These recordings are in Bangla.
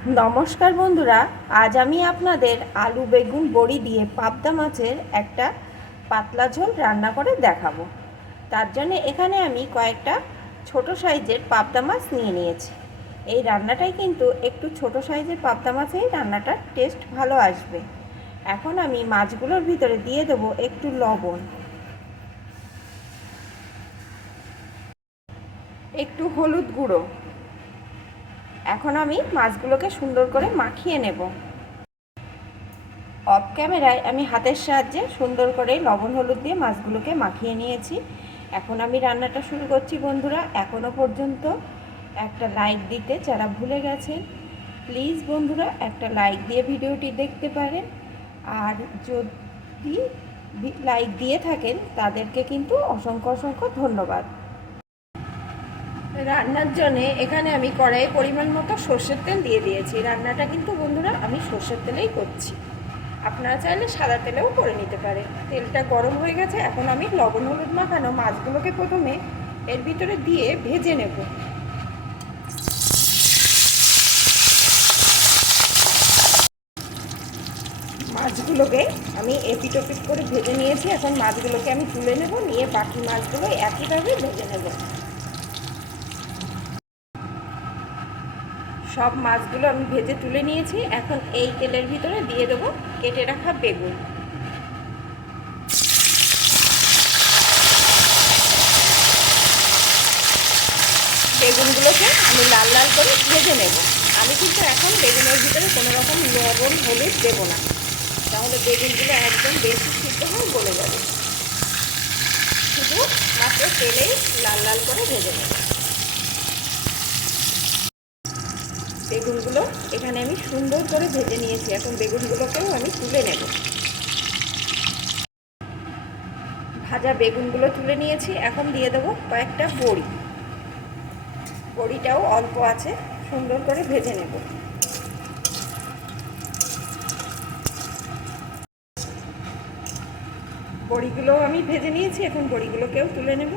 নমস্কার বন্ধুরা, আজ আমি আপনাদের আলু বেগুন বড়ি দিয়ে পাবদা মাছের একটা পাতলা ঝোল রান্না করে দেখাবো। তার জন্য এখানে আমি কয়েকটা ছোট সাইজের পাবদা মাছ নিয়ে নিয়েছি। এই রান্নাটাই কিন্তু একটু ছোট সাইজের পাবদা মাছেই রান্নাটার টেস্ট ভালো আসবে। এখন আমি মাছগুলোর ভিতরে দিয়ে দেবো একটু লবণ। একটু হলুদ গুঁড়ো। এখন আমি মাছগুলোকে সুন্দর করে মাখিয়ে নেব। অফ ক্যামেরায় আমি হাতের সাহায্যে সুন্দর করে লবণ হলুদ দিয়ে মাছগুলোকে মাখিয়ে নিয়েছি। এখন আমি রান্নাটা শুরু করছি বন্ধুরা। এখনও পর্যন্ত একটা লাইক দিতে যারা ভুলে গেছেন প্লিজ বন্ধুরা একটা লাইক দিয়ে ভিডিওটি দেখতে পারেন। আর যদি লাইক দিয়ে থাকেন, তাদেরকে কিন্তু অসংখ্য অসংখ্য ধন্যবাদ। রান্নার জন্যে এখানে আমি কড়াইয়ে পরিমাণ মতো সর্ষের তেল দিয়ে দিয়েছি। রান্নাটা কিন্তু বন্ধুরা আমি সর্ষের তেলেই করছি। আপনারা চাইলে সাদা তেলেও করে নিতে পারে তেলটা গরম হয়ে গেছে, এখন আমি লবণ হলুদ মাখানো মাছগুলোকে প্রথমে এর ভিতরে দিয়ে ভেজে নেব। মাছগুলোকে আমি এপিট ওপিট করে ভেজে নিয়েছি। এখন মাছগুলোকে আমি তুলে নেব, নিয়ে বাকি মাছগুলো একইভাবে ভেজে নেব। সব মাছগুলো আমি ভেজে তুলে নিয়েছি। এখন এই তেলের ভিতরে দিয়ে দেবো কেটে রাখা বেগুন। বেগুনগুলোকে আমি লাল লাল করে ভেজে নেব। আমি কিন্তু এখন বেগুনের ভিতরে কোনো রকম লবণ, হলুদ দেবো না। তাহলে বেগুনগুলো একদম বেশি সিদ্ধ হয়ে গলে যাবে। শুধু মাত্র তেলেই লাল লাল করে ভেজে নেব। বেগুনগুলো এখানে আমি সুন্দর করে ভেজে নিয়েছি। এখন বেগুনগুলোকেও আমি তুলে নেব। ভাজা বেগুনগুলো তুলে নিয়েছি। এখন দিয়ে দেবো কয়েকটা বড়ি। বড়িটাও অল্প আছে, সুন্দর করে ভেজে নেব। বড়িগুলোও আমি ভেজে নিয়েছি। এখন বড়িগুলোকেও তুলে নেব।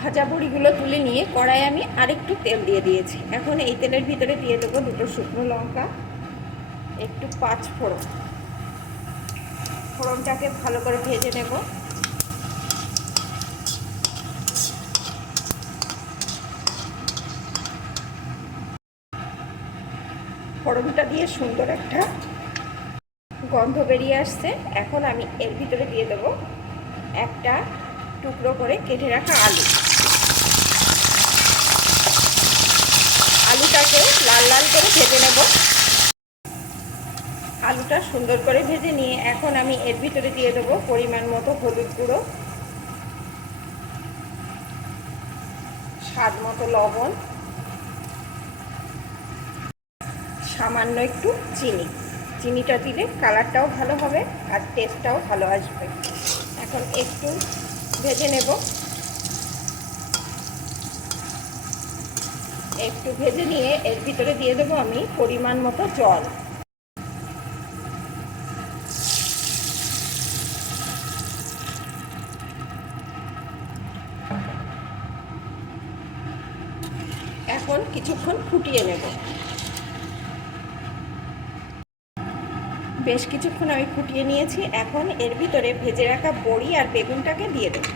ভাজা বড়িগুলো তুলে নিয়ে কড়াই আমি আরেকটু তেল দিয়ে দিয়েছি। এখন এই তেলের ভিতরে দিয়ে দেবো দুটো শুকনো লঙ্কা, একটু পাঁচ ফোড়ন। ফোড়নটাকে ভালো করে ভেজে নেব। ফোড়নটা দিয়ে সুন্দর একটা গন্ধ বেরিয়ে আসছে। এখন আমি এর ভিতরে দিয়ে দেবো একটা টুকরো করে কেটে রাখা আলু। আলুটাকে লাল লাল করে ভেজে নেব। আলুটা সুন্দর করে ভেজে নিয়ে এখন আমি এর ভিতরে দিয়ে দেবো পরিমাণ মতো হলুদ গুঁড়ো, স্বাদ মতো লবণ, সামান্য একটু চিনি। চিনিটা দিলে কালারটাও ভালো হবে আর টেস্টটাও ভালো আসবে। এখন একটু ভেজে নেব। একটু ভেজে নিয়ে এর ভিতরে দিয়ে দেবো আমি পরিমাণ মতো জল। এখন কিছুক্ষণ ফুটিয়ে নেব। বেশ কিছুক্ষণ আমি ফুটিয়ে নিয়েছি। এখন এর ভিতরে ভেজে রাখা বড়ি আর বেগুনটাকে দিয়ে দেব।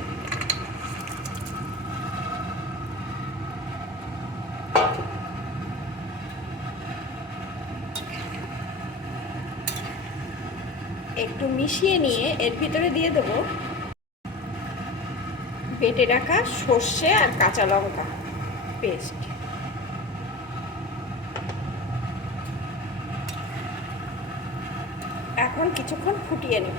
একটু মিশিয়ে নিয়ে এর ভিতরে দিয়ে দেব বেটে রাখা সর্ষে আর কাঁচা লঙ্কা পেস্ট। এখন কিছুক্ষণ ফুটিয়ে নেব।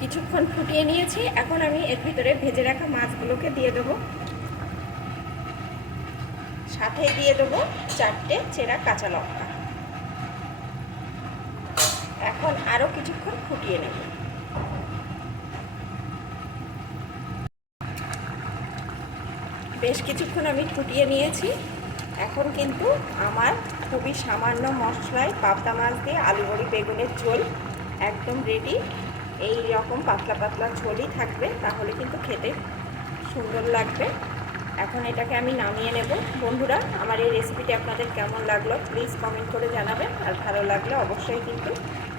কিছুক্ষণ ফুটিয়ে নিয়েছি, এখন আমি এর ভিতরে ভেজে রাখা মাছগুলোকে দিয়ে দেবো। সাথে দিয়ে দেবো চারটে চেরা কাঁচা লঙ্কা। এখন আরও কিছুক্ষণ ফুটিয়ে নেব। বেশ কিছুক্ষণ আমি ফুটিয়ে নিয়েছি। এখন কিন্তু আমার খুবই সামান্য মশলায় পাবদা মাছ দিয়ে আলু বড়ি বেগুনের ঝোল একদম রেডি এই রকম পাতলা পাতলা ঝোলই থাকবে, তাহলে কিন্তু খেতে সুন্দর লাগবে। এখন এটাকে আমি নামিয়ে নেব। বন্ধুরা, আমার এই রেসিপিটি আপনাদের কেমন লাগল? প্লিজ কমেন্ট করে জানাবেন। আর ভালো লাগলে অবশ্যই কিন্তু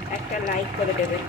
একটা লাইক করে দেবেন।